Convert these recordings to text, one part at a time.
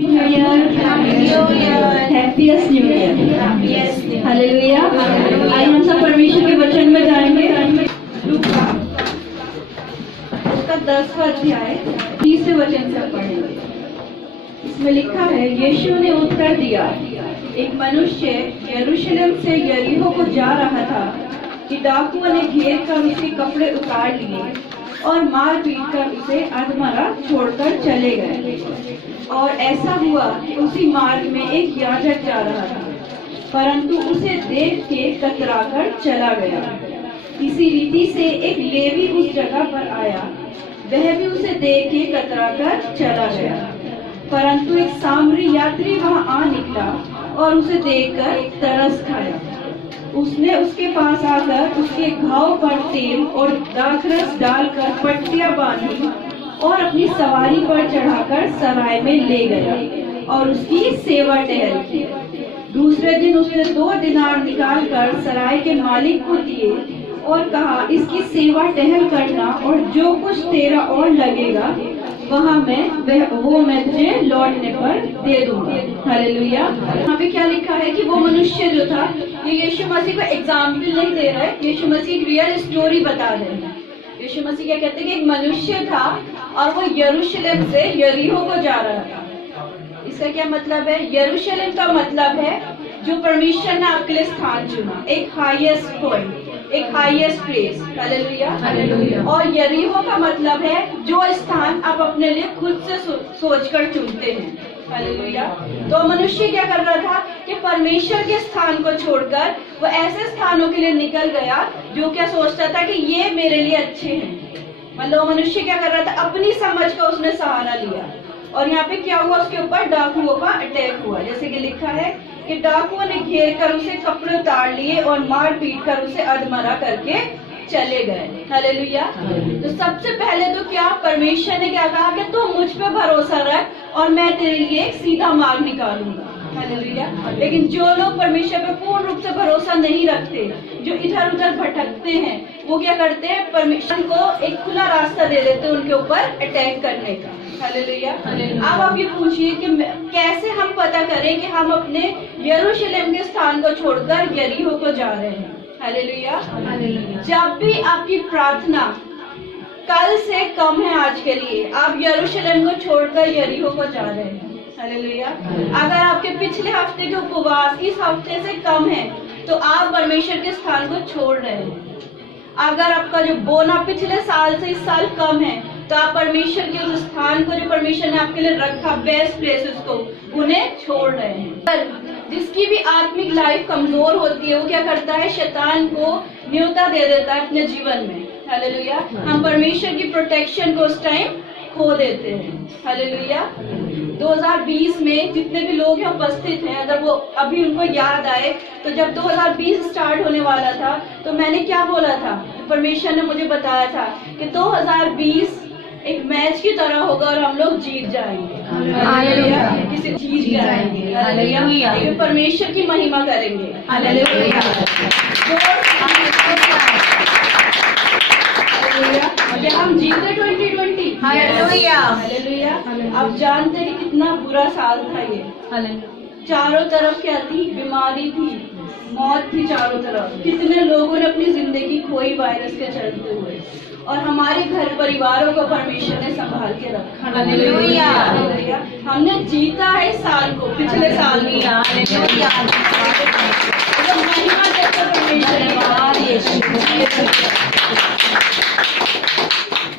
New Year, happiest New Year, hallelujah. आइए हम सब परमेश्वर के वचन में जाएंगे। लूका उसका 10वां अध्याय 30 वचन से पढ़ेंगे। इसमें लिखा है, यीशु ने उत्तर दिया, एक मनुष्य यरूशलेम से यरीहो को जा रहा था कि डाकुओं ने घेर कर उसके कपड़े उतार लिए और मार पीट कर उसे अधमरा छोड़कर चले गए। और ऐसा हुआ कि उसी मार्ग में एक याजक जा रहा था, परंतु उसे देख के कतराकर चला गया। इसी रीति से एक लेवी उस जगह पर आया, वह भी उसे देख के कतराकर चला गया। परंतु एक सामरी यात्री वहां आ निकला और उसे देखकर तरस खाया। उसने उसके पास आकर उसके घाव पर तेल और दाखरस डालकर पट्टियां बांधी और अपनी सवारी पर चढ़ाकर सराय में ले गया और उसकी सेवा टहल की। दूसरे दिन उसने 2 दिनार निकालकर सराय के मालिक को दिए और कहा, इसकी सेवा टहल करना और जो कुछ तेरा और लगेगा वहाँ मैं तुझे लौटने पर दे दूंगा। हालेलुया। यहाँ पे क्या लिखा है कि वो मनुष्य जो था, ये यीशु मसीह को एग्जाम्पल नहीं दे रहा है, यीशु मसीह एक रियल स्टोरी बता रहे हैं। यीशु मसीह क्या कहते हैं कि एक मनुष्य था और वो यरूशलेम से यरीहो को जा रहा था। इसका क्या मतलब है? यरूशलेम का मतलब है जो परमेश्वर ने आपके लिए स्थान चुना, एक हाईएस्ट पॉइंट, एक हाईएस्ट प्लेस। हालेलुया। और यरीहो का मतलब है जो स्थान आप अपने लिए खुद से सोचकर चुनते हैं। हालेलुया। तो मनुष्य क्या कर रहा था कि परमेश्वर के स्थान को छोड़कर वो ऐसे स्थानों के लिए निकल गया जो क्या सोचता था कि ये मेरे लिए अच्छे हैं। मतलब मनुष्य क्या कर रहा था, अपनी समझ का उसने सहारा लिया। और यहाँ पे क्या हुआ, उसके ऊपर डाकुओं का अटैक हुआ। जैसे कि लिखा है कि डाकुओं ने घेर कर उसे कपड़े उतार लिए और मार पीट कर उसे अधमरा करके चले गए। हालेलुया। तो सबसे पहले तो क्या परमेश्वर ने क्या कहा कि तू मुझ पे भरोसा रख और मैं तेरे लिए एक सीधा मार्ग निकालूंगा। हालेलुया। लेकिन जो लोग परमेश्वर पे पूर्ण रूप से भरोसा नहीं रखते, जो इधर उधर भटकते हैं, वो क्या करते हैं, परमेश्वर को एक खुला रास्ता दे देते हैं उनके ऊपर अटैक करने का। हालेलुया। अब आप ये पूछिए कि कैसे हम पता करें कि हम अपने यरूशलेम के स्थान को छोड़कर यरीहो को जा रहे हैं। हालेलुया। जब भी आपकी प्रार्थना कल से कम है आज के लिए, आप यरूशलेम को छोड़कर यरीहो को जा रहे हैं। हालेलुया। अगर आपके पिछले हफ्ते के उपवास इस हफ्ते से कम है तो आप परमेश्वर के स्थान को छोड़ रहे हैं। अगर आपका जो बोना पिछले साल से इस साल कम है तो आप परमेश्वर के उस स्थान को जो परमेश्वर ने आपके लिए रखा, बेस्ट प्लेसेस को, उन्हें छोड़ रहे हैं। पर जिसकी भी आत्मिक लाइफ कमजोर होती है वो क्या करता है, शैतान को न्योता दे देता है अपने जीवन में। हालेलुया। हम परमेश्वर की प्रोटेक्शन को उस टाइम खो देते हैं। हालेलुया। 2020 में जितने भी लोग यहाँ उपस्थित हैं, अगर वो अभी उनको याद आए तो जब 2020 स्टार्ट होने वाला था तो मैंने क्या बोला था, परमेश्वर ने मुझे बताया था कि 2020 एक मैच की तरह होगा और हम लोग जीत जाएंगे। हालेलुया। किसी जीत जाएंगे। हालेलुया। परमेश्वर की महिमा करेंगे। हालेलुया। जब हम जीते 2020। हालेलुया। हालेलुया। आप जानते हैं कितना बुरा साल था ये। चारों तरफ क्या थी, बीमारी थी, मौत थी चारों तरफ। कितने लोगों ने अपनी जिंदगी खोई वायरस के चलते हुए, और हमारे घर परिवारों को परमेश्वर ने संभाल के रखा। हालेलुया। हमने जीता है साल को, पिछले साल में। हालेलुया। महिमा देकर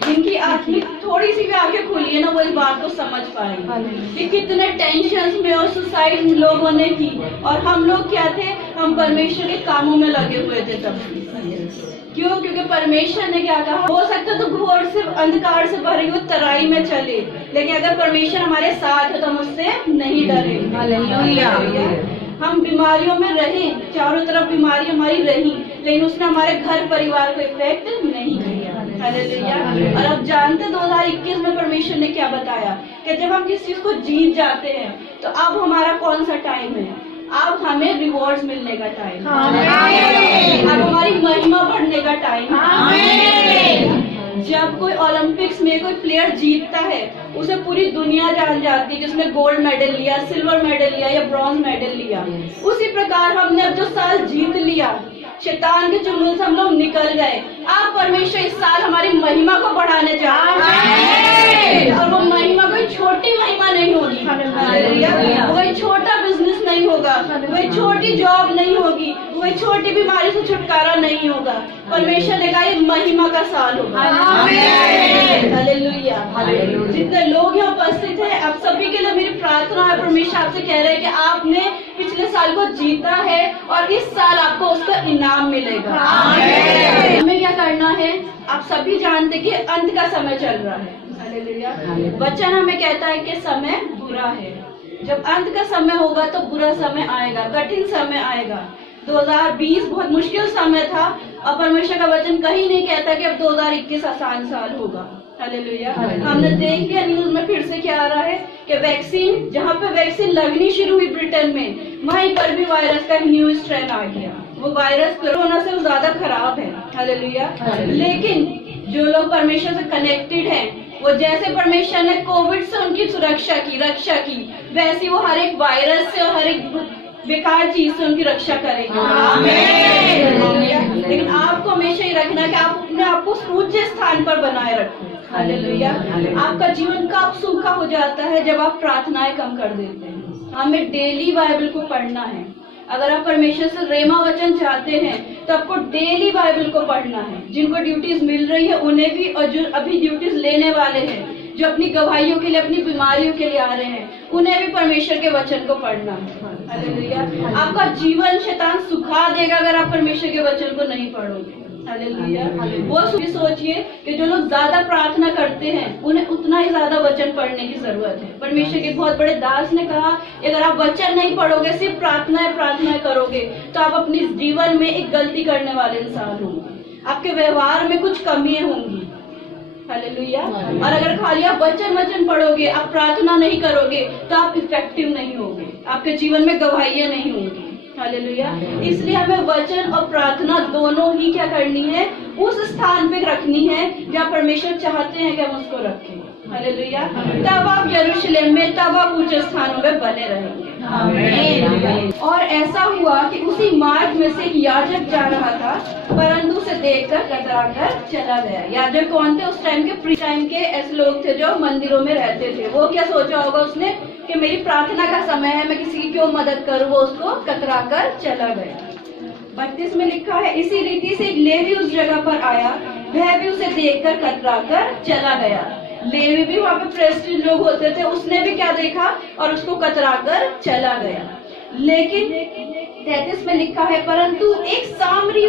जिनकी आत्मिक थोड़ी सी भी आगे खुली है ना, वो इस बात को समझ पाएंगे कि कितने टेंशन में और सुसाइड लोगों ने की, और हम लोग क्या थे, हम परमेश्वर के कामों में लगे हुए थे तब। क्यों? क्योंकि परमेश्वर ने क्या कहा, हो सकता तो घोर से अंधकार से भरी हुई तराई में चले, लेकिन अगर परमेश्वर हमारे साथ है तो हम उससे नहीं डरे। हालेलुया। हम बीमारियों में रहे, चारों तरफ बीमारी हमारी रही, लेकिन उसने हमारे घर परिवार को इफेक्ट नहीं किया। हालेलुया। और अब जानते 2021 में परमेश्वर ने क्या बताया कि जब हम किसी चीज को जीत जाते हैं तो अब हमारा कौन सा टाइम है, अब हमें रिवॉर्ड्स मिलने का टाइम, अब हमारी महिमा बढ़ने का टाइम। जब कोई ओलंपिक्स में कोई प्लेयर जीतता है उसे पूरी दुनिया जान जाती है कि उसने गोल्ड मेडल लिया, सिल्वर मेडल लिया या ब्रॉन्ज मेडल लिया। उसी प्रकार हमने अब जो साल जीत लिया, शैतान के चुंगल से हम लोग निकल गए। आप परमेश्वर इस साल हमारी महिमा को बढ़ाने जा रहे हैं, और वो महिमा कोई छोटी महिमा नहीं होगी, कोई छोटा बिजनेस नहीं होगा, कोई छोटी जॉब नहीं होगी, कोई छोटी बीमारी से छुटकारा नहीं होगा। परमेश्वर ने कहा ये महिमा का साल होगा। हालेलुया। जितने लोग यहाँ उपस्थित हैं, आप सभी के लिए मेरी प्रार्थना है, परमेश्वर आपसे कह रहे हैं कि आपने पिछले साल को जीता है और इस साल आपको उसका इनाम मिलेगा। हमें क्या करना है, आप सभी जानते कि अंत का समय चल रहा है। हालेलुया। वचन हमें कहता है कि समय बुरा है। जब अंत का समय होगा तो बुरा समय आएगा, कठिन समय आएगा। 2020 बहुत मुश्किल समय था और परमेश्वर का वचन कहीं नहीं कहता कि अब 2021 आसान साल होगा। हालेलुया। हमने देख लिया न्यूज में फिर से क्या आ रहा है कि वैक्सीन, जहाँ पे वैक्सीन लगनी शुरू हुई ब्रिटेन में, वहीं पर भी वायरस का न्यू स्ट्रेन आ गया। वो वायरस कोरोना से ज्यादा खराब है। हालेलुया। लेकिन जो लोग परमेश्वर से कनेक्टेड हैं, वो जैसे परमेश्वर ने कोविड से उनकी सुरक्षा की, रक्षा की, वैसी वो हर एक वायरस से और हर एक बेकार चीज से उनकी रक्षा करेंगे। लेकिन आपको हमेशा ही रखना कि आप अपने आप को ऊंचे स्थान पर बनाए रखें। हालेलुया। आपका जीवन कब सूखा हो जाता है, जब आप प्रार्थनाएं कम कर देते हैं। हमें डेली बाइबल को पढ़ना है। अगर आप परमेश्वर से रेमा वचन चाहते हैं तो आपको डेली बाइबल को पढ़ना है। जिनको ड्यूटीज मिल रही है उन्हें भी, और जो अभी ड्यूटीज लेने वाले हैं, जो अपनी गवाहियों के लिए, अपनी बीमारियों के लिए आ रहे हैं, उन्हें भी परमेश्वर के वचन को पढ़ना है। हालेलुया। आपका जीवन शैतान सुखा देगा अगर आप परमेश्वर के वचन को नहीं पढ़ोगे। हालेलुया। वो सोचिए कि जो लोग ज्यादा प्रार्थना करते हैं उन्हें उतना ही ज्यादा वचन पढ़ने की जरूरत है। परमेश्वर के बहुत बड़े दास ने कहा, अगर आप वचन नहीं पढ़ोगे, सिर्फ प्रार्थनाएं करोगे, तो आप अपने जीवन में एक गलती करने वाले इंसान होंगे। आपके व्यवहार में कुछ कमियां होंगी। हालेलुया। और अगर खाली आप वचन पढ़ोगे, आप प्रार्थना नहीं करोगे, तो आप इफेक्टिव नहीं होगे, आपके जीवन में गवाहियां नहीं होंगी। हालेलुया। इसलिए हमें वचन और प्रार्थना दोनों ही क्या करनी है, उस स्थान पे रखनी है जहाँ परमेश्वर चाहते हैं कि हम उसको रखें। हालेलुया। तब आप यरूशलेम में, तब आप ऊंचे स्थानों में बने रहेंगे। और ऐसा हुआ कि उसी मार्ग में से एक याजक जा रहा था, परंतु उसे देखकर कतराकर चला गया। याजक कौन थे? उस टाइम के, प्री टाइम के ऐसे लोग थे जो मंदिरों में रहते थे। वो क्या सोचा होगा उसने कि मेरी प्रार्थना का समय है, मैं किसी की क्यों मदद करूं। वो उसको कतराकर चला गया। 32 में लिखा है, इसी रीति से एक लेवी उस जगह पर आया, वह भी उसे देखकर कतराकर चला गया। लेवी भी वहाँ पे प्रेस्टीज लोग होते थे, उसने भी क्या देखा और उसको कतराकर चला गया। लेकिन 33 में लिखा है, परंतु एक सामरी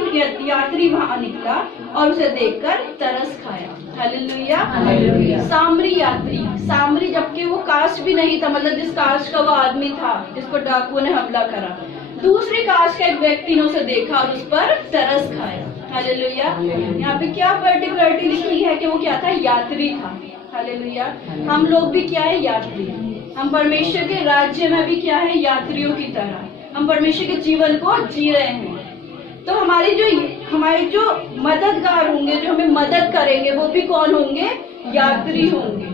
यात्री वहाँ निकला और उसे देखकर तरस खाया। हालेलुया। सामरी यात्री, सामरी जबकि वो कास्ट भी नहीं था, मतलब जिस कास्ट का वो आदमी था जिसको डाकुओं ने हमला करा, दूसरी कास्ट का एक व्यक्ति ने उसे देखा और उस पर तरस खाया। हालेलुया। यहाँ पे क्या पर्टिकुलरिटी लिखी है कि वो क्या था? यात्री था। हालेलुया। हम लोग भी क्या है? यात्री। हम परमेश्वर के राज्य में भी क्या है? यात्रियों की तरह हम परमेश्वर के जीवन को जी रहे हैं। तो हमारे जो मददगार होंगे, जो हमें मदद करेंगे, वो भी कौन होंगे? यात्री होंगे।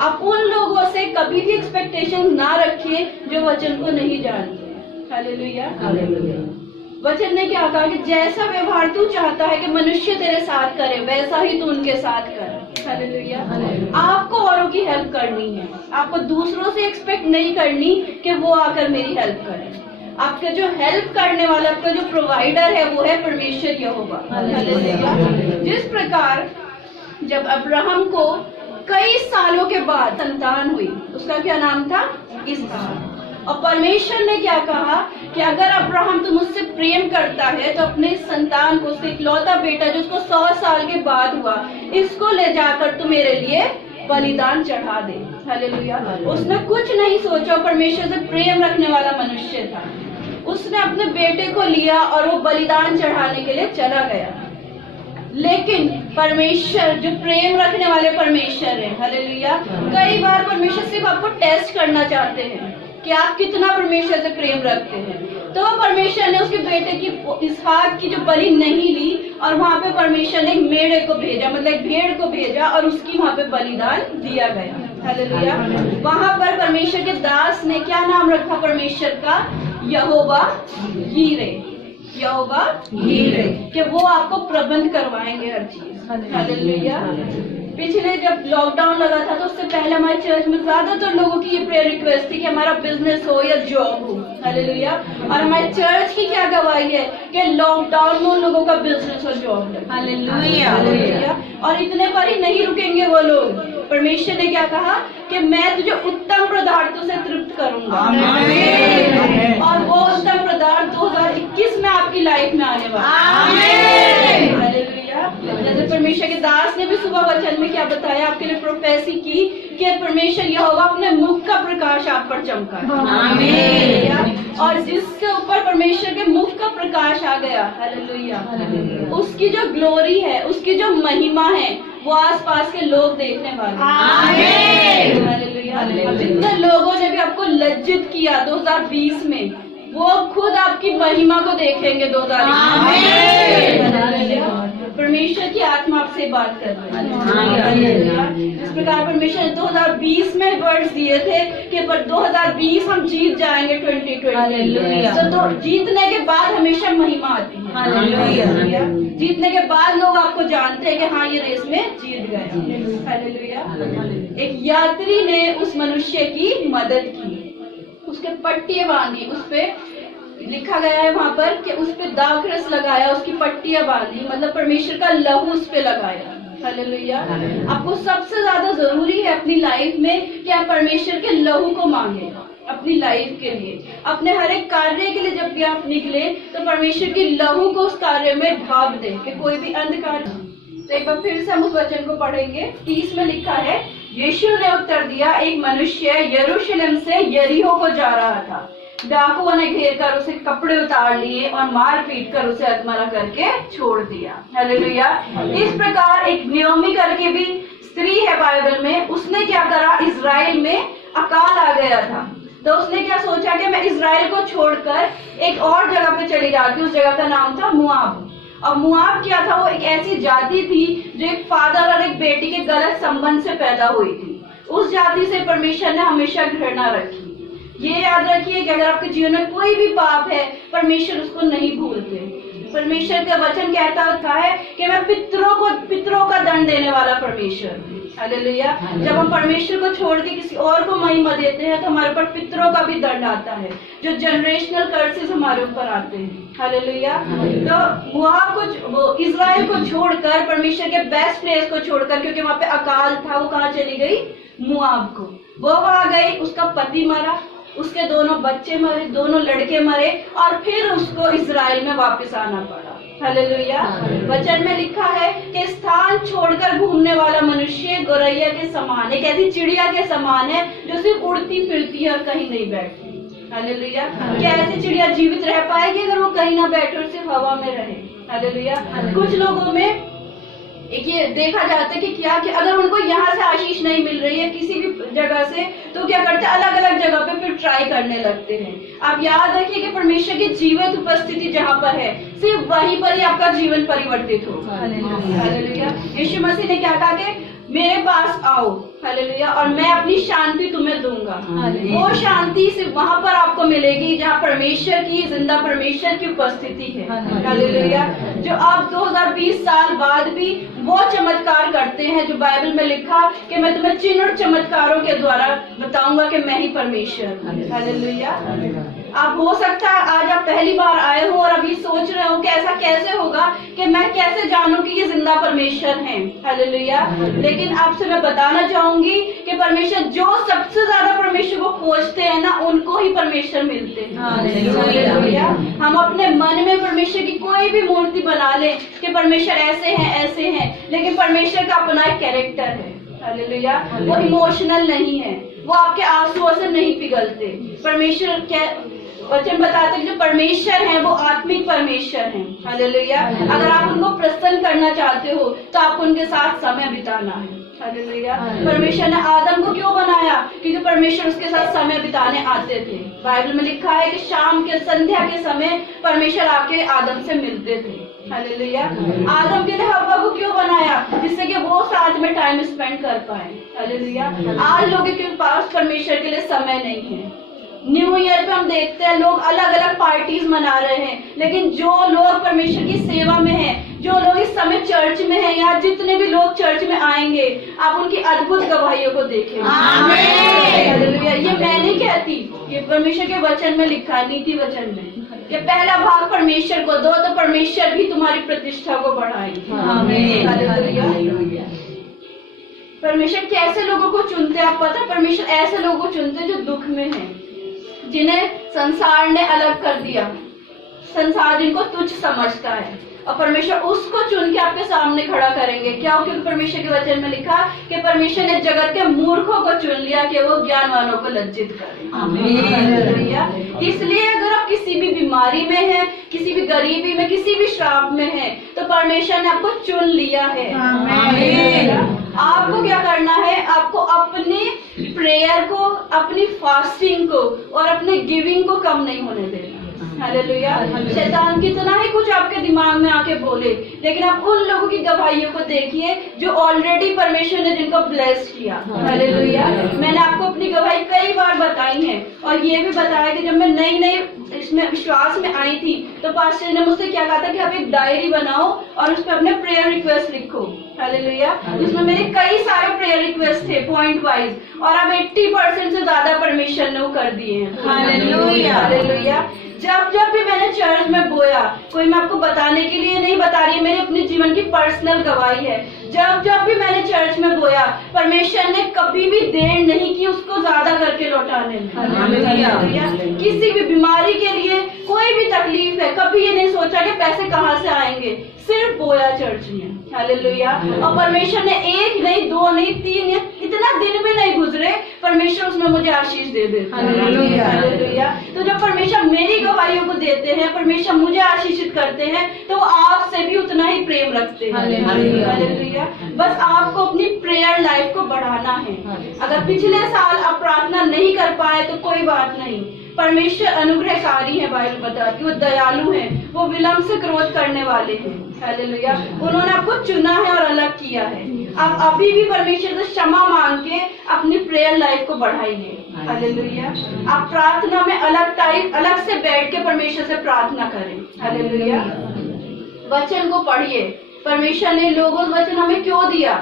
आप उन लोगों से कभी भी एक्सपेक्टेशन ना रखिए जो वचन को नहीं जानते। हालेलुया। वचन ने क्या कहा कि जैसा व्यवहार तू चाहता है कि मनुष्य तेरे साथ करे, वैसा ही तू उनके साथ कर। हालेलुया। आपको औरों की हेल्प करनी है। आपको दूसरों से एक्सपेक्ट नहीं करनी कि वो आकर मेरी हेल्प करे। आपके जो हेल्प करने वाला, आपका जो प्रोवाइडर है, वो है परमेश्वर यहोवा। हालेलुया। जिस प्रकार जब अब्राहम को कई सालों के बाद संतान हुई, उसका क्या नाम था? इसहाक। और परमेश्वर ने क्या कहा कि अगर अब्राहम तू मुझसे प्रेम करता है तो अपने संतान को, उसका इकलौता बेटा जो उसको 100 साल के बाद हुआ, इसको ले जाकर तू मेरे लिए बलिदान चढ़ा दे। हालेलुया। उसने कुछ नहीं सोचा, परमेश्वर से प्रेम रखने वाला मनुष्य था। उसने अपने बेटे को लिया और वो बलिदान चढ़ाने के लिए चला गया। लेकिन परमेश्वर जो प्रेम रखने वाले परमेश्वर है, हालेलुया, कई बार परमेश्वर सिर्फ आपको टेस्ट करना चाहते हैं कि आप कितना परमेश्वर से प्रेम रखते हैं। तो परमेश्वर ने उसके बेटे की इसहाक की जो बलि नहीं ली और वहां पे परमेश्वर ने एक मेढ़े को भेजा, मतलब एक भेड़ को भेजा और उसकी वहां पे बलिदान दिया गया, हालेलुया। वहां पर परमेश्वर के दास ने क्या नाम रखा परमेश्वर का? यहोवा यीरे, यहोवा यीरे, कि वो आपको प्रबंध करवाएंगे हर चीज, हालेलुया। पिछले जब लॉकडाउन लगा था तो उससे पहले हमारे चर्च में ज्यादातर लोगों की ये प्रेयर रिक्वेस्ट थी कि हमारा बिजनेस हो या जॉब हो, हालेलुया। और हमारे चर्च की क्या गवाही है कि लॉकडाउन में उन लोगों का बिजनेस और जॉब लगा, हालेलुया। और इतने पर ही नहीं रुकेंगे वो लोग। परमेश्वर ने क्या कहा कि मैं तुझे उत्तम पदार्थों से तृप्त करूंगा, और वो उत्तम पदार्थ 2021 में आपकी लाइफ में आने वाला है, हालेलुया। जैसे परमेश्वर के दास ने भी सुबह वचन में क्या बताया, आपके लिए प्रोफेसी की कि परमेश्वर यहोवा अपने मुख का प्रकाश आप पर चमका, और जिसके ऊपर परमेश्वर के मुख का प्रकाश आ गया, हालेलुया, उसकी जो ग्लोरी है, उसकी जो महिमा है, वो आसपास के लोग देखने वाले, हालेलुया। जितने लोगों ने भी आपको लज्जित किया 2020 में, वो खुद आपकी महिमा को देखेंगे 2021 में। परमेश्वर की आत्मा आपसे बात कर रही है। जिस प्रकार परमेश्वर ने 2020 में वर्ड्स दिए थे कि पर 2020 हम जीत जाएंगे 2020, तो जीतने के बाद हमेशा महिमा आती है, जीतने के बाद लोग आपको जानते हैं कि हाँ ये रेस में जीत गए, हालेलुया। एक यात्री ने उस मनुष्य की मदद की, उसके पट्टियां बांधी, उस पे लिखा गया है वहां पर कि उस पे दाखरस लगाया, उसकी पट्टियां बांधी, मतलब परमेश्वर का लहू उस पे लगाया, हालेलुया। आपको सबसे ज्यादा जरूरी है अपनी लाइफ में कि आप परमेश्वर के लहू को मांगे अपनी लाइफ के लिए, अपने हर एक कार्य के लिए। जब भी आप निकले तो परमेश्वर की लहू को उस कार्य में ढाप दे कि कोई भी अंधकार। तो एक बार फिर से हम उस वचन को पढ़ेंगे। 30 में लिखा है, यीशु ने उत्तर दिया, एक मनुष्य यरूशलेम से यरीहो को जा रहा था। डाकुओं ने घेर कर उसे कपड़े उतार लिए और मार पीट कर उसे अधमरा करके छोड़ दिया, हालेलुया। इस प्रकार एक नियोमी करके भी स्त्री है बाइबल में, उसने क्या करा, इजराइल में अकाल आ गया था, तो उसने क्या सोचा कि मैं इजराइल को छोड़कर एक और जगह पे चली जाती हूँ। उस जगह का नाम था मुआब। और मुआब क्या था, वो एक ऐसी जाति थी जो एक फादर और एक बेटी के गलत संबंध से पैदा हुई थी। उस जाति से परमेश्वर ने हमेशा घृणा रखी। ये याद रखिए कि अगर आपके जीवन में कोई भी पाप है, परमेश्वर उसको नहीं भूलते। परमेश्वर का वचन कहता है कि मैं पितरों का दंड देने वाला परमेश्वर, हालेलुया। जब हम परमेश्वर को छोड़ के किसी और को महिमा देते हैं तो हमारे ऊपर पितरों का भी दंड आता है, जो जनरेशनल कर्सेस हमारे ऊपर आते हैं, हालेलुया। तो वो इजराइल को छोड़कर, परमेश्वर के बेस्ट प्लेस को छोड़कर, क्योंकि वहां पे अकाल था, वो कहाँ चली गई, मुआब को। वो वहां गई, उसका पति मरा, उसके दोनों बच्चे मरे, दोनों लड़के मरे, और फिर उसको इजराइल में वापस आना पड़ा, हालेलुया। वचन में लिखा है कि स्थान छोड़कर घूमने वाला मनुष्य गौरैया के समान, एक ऐसी चिड़िया के समान है जो सिर्फ उड़ती फिरती है और कहीं नहीं बैठती, हालेलुया। क्या ऐसी चिड़िया जीवित रह पाएगी अगर वो कहीं ना बैठे और सिर्फ हवा में रहे, हालेलुया। कुछ लोगों में एक ये देखा जाता है कि क्या कि अगर उनको यहाँ से आशीष नहीं मिल रही है किसी भी जगह से, तो क्या करते हैं, अलग अलग जगह पे फिर ट्राई करने लगते हैं। आप याद रखिए कि परमेश्वर की जीवित उपस्थिति जहाँ पर है, सिर्फ वहीं पर ही आपका जीवन परिवर्तित होगा, हालेलुया। यीशु मसीह ने क्या कहा कि मेरे पास आओ, हालेलुया, और मैं अपनी शांति तुम्हें दूंगा। वो शांति सिर्फ वहां पर आपको मिलेगी जहाँ परमेश्वर की, जिंदा परमेश्वर की उपस्थिति है, हालेलुया। जो आप 2020 साल बाद भी वो चमत्कार करते हैं जो बाइबल में लिखा कि मैं तुम्हें चिन्ह और चमत्कारों के द्वारा बताऊंगा कि मैं ही परमेश्वर, हालेलुया। आप हो सकता है आज आप पहली बार आए हो और अभी सोच रहे हो कि ऐसा कैसे होगा कि मैं कैसे जानूं कि ये जिंदा परमेश्वर हैं, हालेलुया। लेकिन आपसे मैं बताना चाहूंगी कि परमेश्वर जो सबसे ज्यादा परमेश्वर को खोजते हैं ना, उनको ही परमेश्वर मिलते हैं, हालेलुया। हम अपने मन में परमेश्वर की कोई भी मूर्ति बना लें कि परमेश्वर ऐसे हैं, लेकिन परमेश्वर का अपना एक कैरेक्टर है, हालेलुया। वो इमोशनल नहीं है, वो आपके आंसुओं से नहीं पिघलते। परमेश्वर क्या वचन बताते हैं कि जो परमेश्वर है वो आत्मिक परमेश्वर है। हालेलुया। अगर आप उनको प्रसन्न करना चाहते हो तो आपको उनके साथ समय बिताना है। हालेलुया। परमेश्वर ने आदम को क्यों बनाया? क्योंकि परमेश्वर उसके साथ समय बिताने आते थे। बाइबल में लिखा है कि शाम के संध्या के समय परमेश्वर आके आदम से मिलते थे। हालेलुया। आदम के लिए हव्वा को क्यों बनाया? जिससे कि वो साथ में टाइम स्पेंड कर पाए। हालेलुया। आज लोगों के पास परमेश्वर के लिए समय नहीं है। न्यू ईयर पे हम देखते हैं लोग अलग अलग पार्टीज मना रहे हैं, लेकिन जो लोग परमेश्वर की सेवा में हैं, जो लोग इस समय चर्च में हैं, या जितने भी लोग चर्च में आएंगे, आप उनकी अद्भुत गवाहियों को देखेंगे। हालेलुया। ये मैं नहीं कहती, ये परमेश्वर के वचन में लिखा है, नीति वचन में, कि पहला भाग परमेश्वर को दो तो परमेश्वर भी तुम्हारी प्रतिष्ठा को बढ़ाएंगे। हालेलुया। परमेश्वर कैसे लोगों को चुनते हैं आप पता है? परमेश्वर ऐसे लोगों को चुनते हैं जो दुख में हैं, जिन्हें संसार ने अलग कर दिया, संसार जिनको तुच्छ समझता है, और परमेश्वर उसको चुन के आपके सामने खड़ा करेंगे। क्या? क्योंकि परमेश्वर के वचन में लिखा कि परमेश्वर ने जगत के मूर्खों को चुन लिया कि वो ज्ञानवानों को लज्जित करें। इसलिए अगर आप किसी भी बीमारी में हैं, किसी भी गरीबी में, किसी भी श्राप में हैं, तो परमेश्वर ने आपको चुन लिया है। आपको क्या करना है? आपको अपनी प्रेयर को, अपनी फास्टिंग को और अपने गिविंग को कम नहीं होने देना। हालेलुया। शैतान कितना ही कुछ आपके दिमाग में आके बोले, लेकिन आप उन लोगों की गवाहियों को देखिए जो ऑलरेडी परमेश्वर ने जिनको ब्लेस किया। हालेलुया। मैंने आपको अपनी गवाही कई बार बताई है, और ये भी बताया कि जब मैं नई इसमें विश्वास में आई थी तो पास्टर ने मुझसे क्या कहा था कि आप एक डायरी बनाओ और उस पर अपने प्रेयर रिक्वेस्ट लिखो। हालेलुया। उसमें मेरे कई सारे प्रेयर रिक्वेस्ट थे पॉइंट वाइज, और अब 80% से ज्यादा परमेश्वर ने वो कर दिए हैं। हालेलुया। हालेलुया। जब भी मैंने चर्च में बोया, कोई मैं आपको बताने के लिए नहीं बता रही है, मेरे अपने जीवन की पर्सनल गवाही है, जब भी मैंने चर्च में बोया, परमेश्वर ने कभी भी देर नहीं की उसको ज्यादा करके लौटाने में। किसी भी बीमारी के लिए, कोई भी तकलीफ है, कभी ये नहीं सोचा कि पैसे कहाँ से आएंगे, सिर्फ बोया चर्च में। हालेलुया। और परमेश्वर ने एक नहीं, दो नहीं, तीन, इतना दिन भी नहीं गुजरे, परमेश्वर उसमें मुझे आशीष दे देते। हालेलुया। तो जब परमेश्वर मेरी गवाहियों को देते हैं, परमेश्वर मुझे आशीषित करते हैं, तो आपसे भी उतना ही प्रेम रखते हैं। हालेलुया। बस आपको अपनी प्रेयर लाइफ को बढ़ाना है। अगर पिछले साल आप प्रार्थना नहीं कर पाए तो कोई बात नहीं, परमेश्वर अनुग्रहकारी है। बाइबल बताती है वो दयालु है, वो विलंब से क्रोध करने वाले हैं। हालेलुया। उन्होंने आपको चुना है और अलग किया है। आप अभी भी परमेश्वर से क्षमा मांग के अपनी प्रेयर लाइफ को बढ़ाइए। हालेलुया। आप प्रार्थना में अलग से बैठ के परमेश्वर से प्रार्थना करें। हालेलुया। वचन को पढ़िए। परमेश्वर ने लोगों वचन हमें क्यों दिया?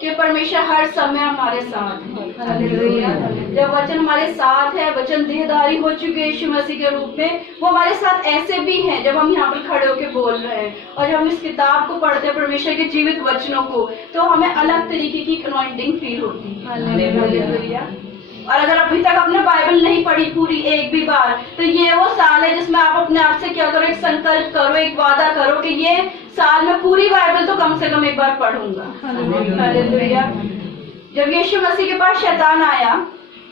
कि परमेश्वर हर समय हमारे साथ है। हालेलुया। जब वचन हमारे साथ है, वचन देहधारी हो चुके यीशु मसीह के रूप में, वो हमारे साथ ऐसे भी हैं जब हम यहाँ पर खड़े होकर बोल रहे हैं, और जब हम इस किताब को पढ़ते हैं, परमेश्वर के जीवित वचनों को, तो हमें अलग तरीके की अनॉइंटिंग फील होती है। हालेलुया। और अगर अभी तक आपने बाइबल नहीं पढ़ी पूरी एक भी बार, तो ये वो साल है जिसमें आप अपने आप से क्या करो, एक संकल्प करो, एक वादा करो कि ये साल में पूरी बाइबल तो कम से कम एक बार पढ़ूंगा। हालेलुया। जब यीशु मसीह के पास शैतान आया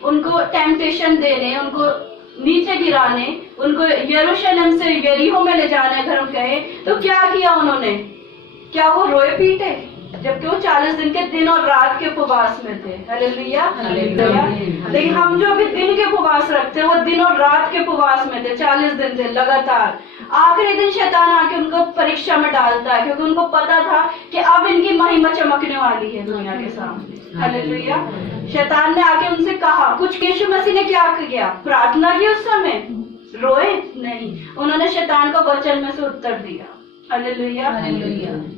उनको टेम्पटेशन देने, उनको नीचे गिराने, उनको यरूशलेम से यरीहो में ले जाने अगर हम कहें, तो क्या किया उन्होंने? क्या वो रोए पीटे? जबकि वो 40 दिन के दिन और रात के उपवास में थे। हालेलुया। लेकिन हम जो अभी दिन के उपवास रखते हैं, वो दिन और रात के उपवास में थे, 40 दिन थे लगातार। आखिरी दिन शैतान आके उनको परीक्षा में डालता है, क्योंकि उनको पता था कि अब इनकी महिमा चमकने वाली है दुनिया के सामने। हालेलुया। शैतान ने आके उनसे कहा कुछ। यीशु मसीह ने क्या किया? प्रार्थना की उस समय? रोए नहीं, उन्होंने शैतान को वचन में से उत्तर दिया। हालेलुया।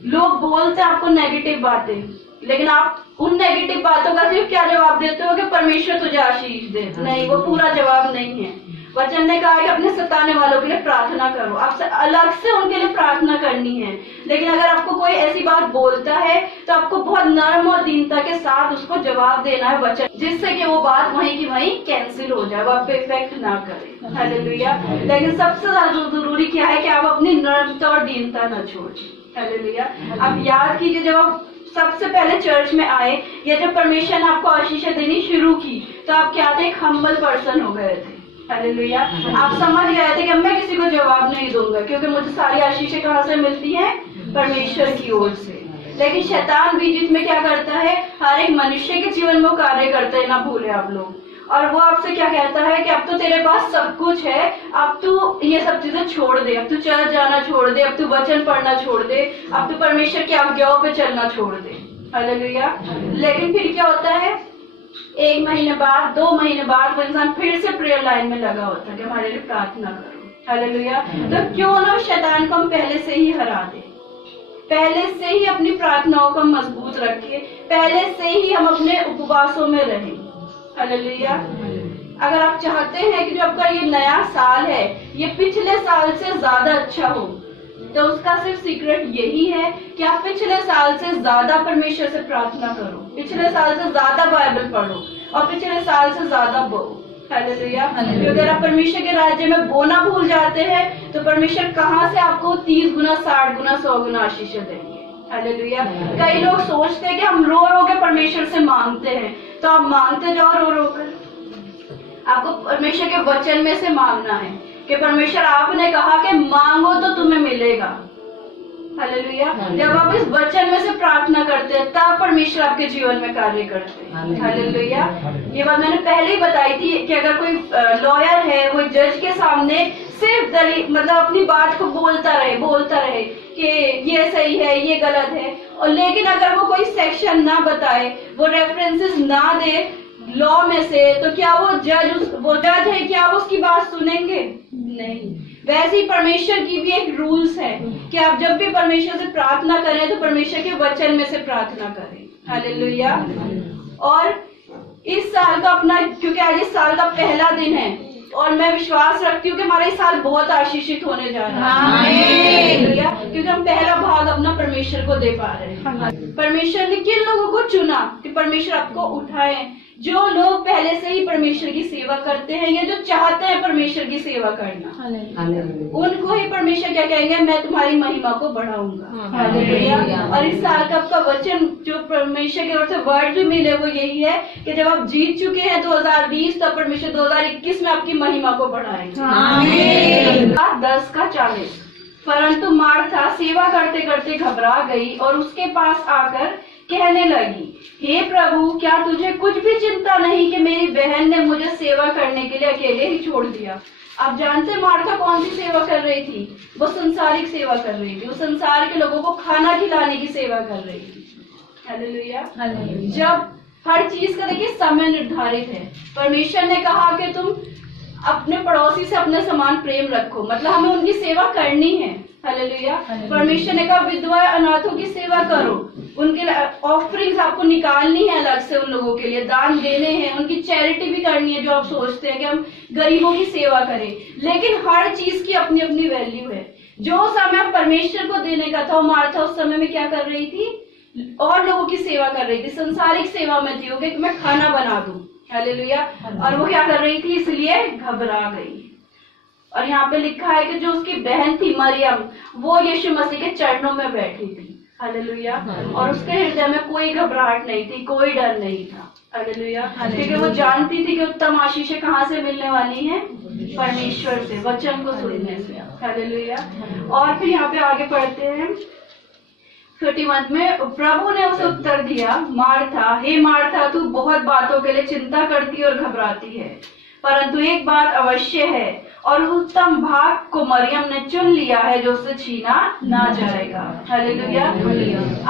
लोग बोलते हैं आपको नेगेटिव बातें, लेकिन आप उन नेगेटिव बातों का सिर्फ क्या जवाब देते हो कि परमेश्वर तुझे आशीष दे? नहीं, वो पूरा जवाब नहीं है। वचन ने कहा कि अपने सताने वालों के लिए प्रार्थना करो, आपसे अलग से उनके लिए प्रार्थना करनी है। लेकिन अगर आपको कोई ऐसी बात बोलता है तो आपको बहुत नर्म और दीनता के साथ उसको जवाब देना है वचन, जिससे कि वो बात वहीं की वहीं कैंसिल हो जाए, वो आप पे इफेक्ट ना करे। हालेलुया। लेकिन सबसे ज्यादा जरूरी क्या है कि आप अपनी नर्मता और दीनता न छोड़ें। हालेलुया। आप याद कीजिए, जब आप सबसे पहले चर्च में आए या जब परमेश्वर ने आपको आशीषें देनी शुरू की तो आप क्या थे? एक हम्बल पर्सन हो गए थे। हालेलुया। आप समझ गए थे कि मैं किसी को जवाब नहीं दूंगा क्योंकि मुझे सारी आशीषें कहाँ से मिलती हैं? परमेश्वर की ओर से। लेकिन शैतान भी जिसमें क्या करता है? हर एक मनुष्य के जीवन में कार्य करता है, ना भूले आप लोग। और वो आपसे क्या कहता है कि अब तो तेरे पास सब कुछ है, अब तू ये सब चीजें छोड़ दे, अब तू चर्च जाना छोड़ दे, अब तू वचन पढ़ना छोड़ दे, अब तू परमेश्वर की आज्ञाओं पे चलना छोड़ दे। हालेलुया। लेकिन फिर क्या होता है? 1 महीने बाद, 2 महीने बाद वो इंसान फिर से प्रेयर लाइन में लगा होता है कि हमारे लिए प्रार्थना करो। हालेलुया। तो क्यों ना शैतान को हम पहले से ही हरा दे, पहले से ही अपनी प्रार्थनाओं को मजबूत रखें, पहले से ही हम अपने उपवासों में रहें। हालेलुया। अगर आप चाहते हैं कि जो आपका ये नया साल है ये पिछले साल से ज्यादा अच्छा हो, तो उसका सिर्फ सीक्रेट यही है कि आप पिछले साल से ज्यादा परमेश्वर से प्रार्थना करो, पिछले साल से ज्यादा बाइबल पढ़ो और पिछले साल से ज्यादा बो। हालेलुया। क्योंकि अगर आप परमेश्वर के राज्य में बोना भूल जाते हैं तो परमेश्वर कहाँ से आपको 30 गुना, 60 गुना, 100 गुना आशीषें देंगे। हालेलुया। कई लोग सोचते हैं कि हम रो रो के परमेश्वर से मांगते हैं, तो आप मांगते जाओ रो रो कर। आपको परमेश्वर के वचन में से मांगना है कि परमेश्वर आपने कहा कि मांगो तो तुम्हें मिलेगा। हालेलुया। जब आप इस वचन में से प्रार्थना करते हैं तब परमेश्वर आपके जीवन में कार्य करते हैं। हालेलुया। ये बात मैंने पहले ही बताई थी कि अगर कोई लॉयर है वो जज के सामने सिर्फ मतलब अपनी बात को बोलता रहे कि ये सही है, ये गलत है, और लेकिन अगर वो कोई सेक्शन ना बताए, वो रेफरेंसेस ना दे लॉ में से, तो क्या वो जज है, क्या वो उसकी बात सुनेंगे? नहीं। वैसे ही परमेश्वर की भी एक रूल्स है कि आप जब भी परमेश्वर से प्रार्थना करें तो परमेश्वर के वचन में से प्रार्थना करें। हालेलुया। और इस साल का अपना, क्योंकि आज इस साल का पहला दिन है और मैं विश्वास रखती हूँ कि हमारा इस साल बहुत आशीषित होने जा रहा है। क्योंकि हम पहला भाग अपना परमेश्वर को दे पा रहे हैं। परमेश्वर ने किन लोगों को चुना कि परमेश्वर आपको उठाए? जो लोग पहले से ही परमेश्वर की सेवा करते हैं या जो चाहते हैं परमेश्वर की सेवा करना, उनको ही परमेश्वर क्या कहेंगे? मैं तुम्हारी महिमा को बढ़ाऊंगा। हालेलुया। और इस साल का आपका वचन जो परमेश्वर की ओर से वर्ड जो मिले वो यही है कि जब आप जीत चुके हैं 2020, तो परमेश्वर 2021 में आपकी महिमा को बढ़ाएंगे। 10 का 40। परंतु मार्था सेवा करते करते घबरा गई और उसके पास आकर कहने लगी, हे प्रभु, क्या तुझे कुछ भी चिंता नहीं कि मेरी बहन ने मुझे सेवा करने के लिए अकेले ही छोड़ दिया? आप जानते हैं मार्था कौन सी सेवा कर रही थी? वो संसारिक सेवा कर रही थी। वो संसार के लोगों को खाना खिलाने की सेवा कर रही थी। हालेलुया। जब हर चीज का देखिए समय निर्धारित है। परमेश्वर ने कहा कि तुम अपने पड़ोसी से अपने समान प्रेम रखो, मतलब हमें उनकी सेवा करनी है। हालेलुया। परमेश्वर ने कहा विधवा अनाथों की सेवा करो, उनके ऑफरिंग्स आपको निकालनी है अलग से, उन लोगों के लिए दान देने हैं, उनकी चैरिटी भी करनी है। जो आप सोचते हैं कि हम गरीबों की सेवा करें, लेकिन हर चीज की अपनी अपनी वैल्यू है। जो समय परमेश्वर को देने का था वो मार्था उस समय में क्या कर रही थी? और लोगों की सेवा कर रही थी, संसारिक सेवा में थी। हो गया कि मैं खाना बना दूं। हालेलुया। और वो क्या कर रही थी? इसलिए घबरा गई। और यहाँ पे लिखा है कि जो उसकी बहन थी मरियम, वो यीशु मसीह के चरणों में बैठी थी। हालेलुया। और उसके हृदय में कोई घबराहट नहीं थी, कोई डर नहीं था। हालेलुया। क्योंकि वो जानती थी कि उत्तम आशीषें कहाँ से मिलने वाली हैं? परमेश्वर से, वचन को सुनने से। हालेलुया। और फिर यहाँ पे आगे पढ़ते हैं 31 में, प्रभु ने उसे उत्तर दिया, मार्था, हे मार्था, तू बहुत बातों के लिए चिंता करती और घबराती है, परंतु एक बात अवश्य है और उत्तम भाग को मरियम ने चुन लिया है जो उससे छीना ना जाएगा। हालेलुया।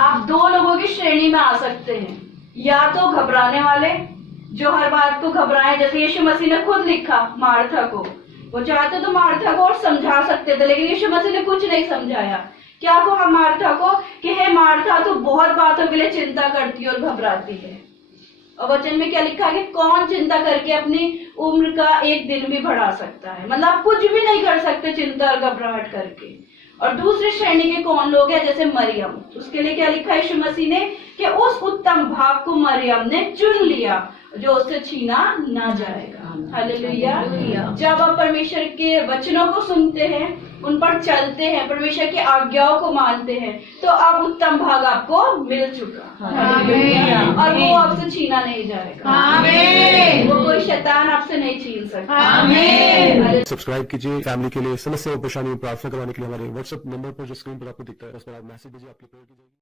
आप 2 लोगों की श्रेणी में आ सकते हैं, या तो घबराने वाले जो हर बात को घबराएं, जैसे यीशु मसीह ने खुद लिखा मार्था को। वो चाहते तो मार्था को और समझा सकते थे, लेकिन यीशु मसीह ने कुछ नहीं समझाया। क्या कहा मार्था को कि हे मार्था, तू बहुत बातों के लिए चिंता करती और घबराती है। और वचन में क्या लिखा है कि कौन चिंता करके अपनी उम्र का एक दिन भी बढ़ा सकता है? मतलब आप कुछ भी नहीं कर सकते चिंता और घबराहट करके। और दूसरी श्रेणी के कौन लोग हैं? जैसे मरियम। उसके लिए क्या लिखा है यीशु मसीह ने कि उस उत्तम भाग को मरियम ने चुन लिया जो उससे छीना ना जाएगा। हालेलुया। जब आप परमेश्वर के वचनों को सुनते हैं, उन पर चलते हैं, परमेश्वर की आज्ञाओं को मानते हैं, तो अब उत्तम भाग आपको मिल चुका। हालेलुया। और वो आपसे छीना नहीं जाएगा। आमीन। वो कोई शैतान आपसे नहीं छीन सकता। आमीन। सब्सक्राइब कीजिए। फैमिली के लिए समस्या और परेशानी में प्रार्थना करवाने के लिए हमारे व्हाट्सएप नंबर पर जो स्क्रीन पर आपको दिखता है उस पर आप मैसेज भेजिए, आपकी प्रेयर की जाएगी।